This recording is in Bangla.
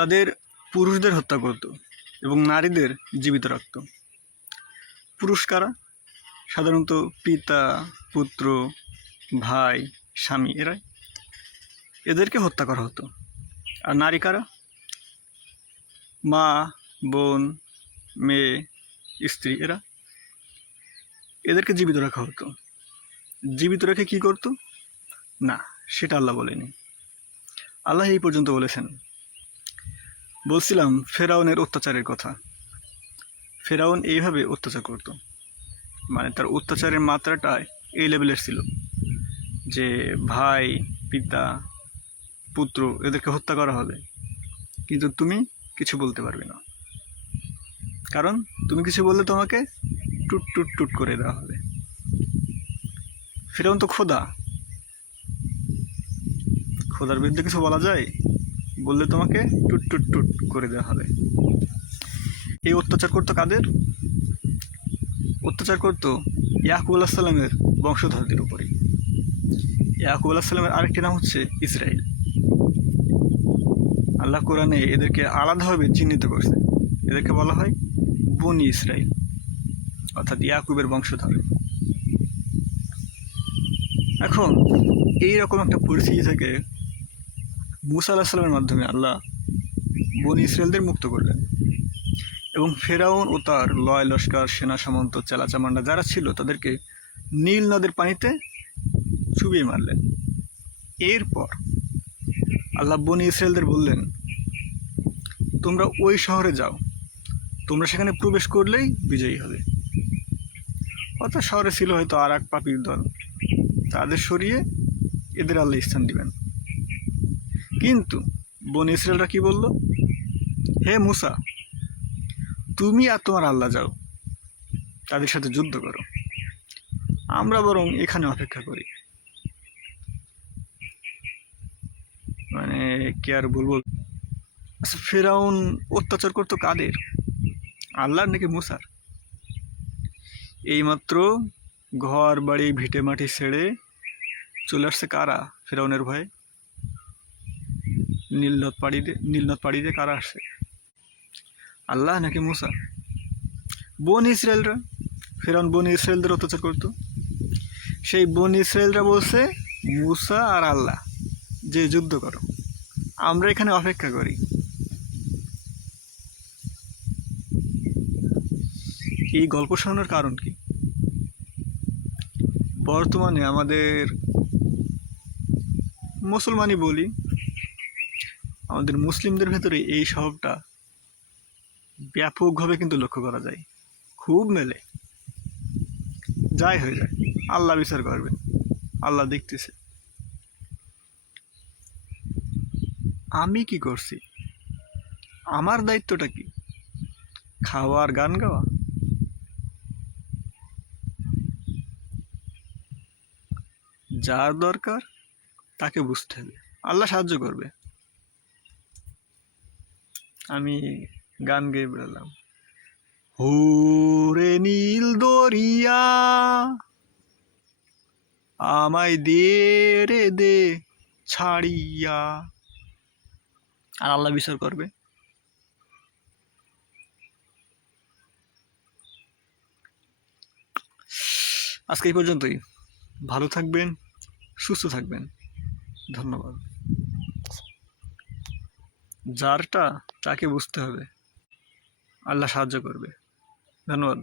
তাদের পুরুষদের হত্যা করত এবং নারীদের জীবিত রাখত। পুরুষ কারা? সাধারণত পিতা, পুত্র, ভাই, স্বামী, এদেরকে হত্যা করা হতো। আর নারী কারা? মা, বোন, মেয়ে, স্ত্রী, এদেরকে জীবিত রাখা হতো। জীবিত রেখে কি করতো না, সেটা আল্লাহ বলেনি। আল্লাহ এই পর্যন্ত বলেছেন। বলছিলাম ফেরাউনের অত্যাচারের কথা। ফেরাউন এইভাবে অত্যাচার করত, মানে তার অত্যাচারের মাত্রাটা এই লেভেলের ছিল যে ভাই, পিতা, পুত্র এদেরকে হত্যা করা হবে, কিন্তু তুমি কিছু বলতে পারবে না, কারণ তুমি কিছু বললে তোমাকে টুট টুট টুট করে দেওয়া হবে। ফেরাউন তো খোদা, খোদার বিরুদ্ধে কিছু বলা যায়? বললে তোমাকে টুট টুট টুট করে দেওয়া হবে। এই অত্যাচার করতো কাদের? অত্যাচার করতো ইয়াকুব আলাইহিস সালামের বংশধরদের উপরে। ইয়াকুব আলাইহিস সালামের আরেকটি নাম হচ্ছে ইসরাইল। আল্লাহ কোরআনে এদেরকে আলাদাভাবে চিহ্নিত করছে। এদেরকে বলা হয় বনি ইসরাইল, অর্থাৎ ইয়াকুবের বংশধর। এখন এইরকম একটা পরিস্থিতি থেকে মুসা আলাইহিস সালামের মাধ্যমে আল্লাহ বনি ইসরায়েলদের মুক্ত করলেন এবং ফেরাউন ও তার লয় লস্কর, সেনা সামন্ত, চেলাচামান্ডা যারা ছিল তাদেরকে নীল নদের পানিতে চুবিয়ে মারলেন। এরপর আল্লাহ বনি ইসরায়েলদের বললেন, তোমরা ওই শহরে যাও, তোমরা সেখানে প্রবেশ করলেই বিজয়ী হবে। অর্থাৎ শহরে ছিল হয়তো আর এক পাপীর দল, তাদের সরিয়ে এদের আল্লাহ স্থান দিবেন। কিন্তু বনি ইসরায়েলরা কি বলল? হে মুসা, তুমি আর তোমার আল্লাহ যাও, তাদের সাথে যুদ্ধ করো, আমরা বরং এখানে অপেক্ষা করি। মানে কি আর বলবো। আচ্ছা, ফেরাউন অত্যাচার করতো কাদের? আল্লাহর নাকি মুসার? এইমাত্র ঘর বাড়ি ভিটে মাটি ছেড়ে চলে আসছে কারা ফেরাউনের ভয়ে? নীলনদ পাড়ি দিয়ে কারা আসছে? আল্লাহ নাকি মুসা? বনি ইসরায়েলরা। ফেরাউন বনি ইসরায়েলদের অত্যাচার করতো। সেই বনি ইসরায়েলরা বলছে মুসা আর আল্লাহ যে যুদ্ধ করো, আমরা এখানে অপেক্ষা করি। এই গল্প শোনানোর কারণ কি? বর্তমানে আমাদের মুসলমানই বলি, আমাদের মুসলিমদের ভেতরে এই স্বভাবটা ব্যাপকভাবে কিন্তু লক্ষ্য করা যায়, খুব মেলে। যাই হয়ে যায়, আল্লাহ বিচার করবে, আল্লাহ দেখতেছে। আমি কি করছি? আমার দায়িত্বটা কি? খাওয়া আর গান গাওয়া? যার দরকার তাকে বুঝতে হবে, আল্লাহ সাহায্য করবে। আমি গান গেয়ে বেড়ালাম, হোরে নীল দরিয়া আমায় দে রে দে ছাড়িয়া, আর আল্লাহ বিচার করবে। আজকে এই পর্যন্তই। ভালো থাকবেন, সুস্থ থাকবেন। ধন্যবাদ। যারটা তাকে বুঝতে হবে, আল্লাহ সাহায্য করবে। ধন্যবাদ।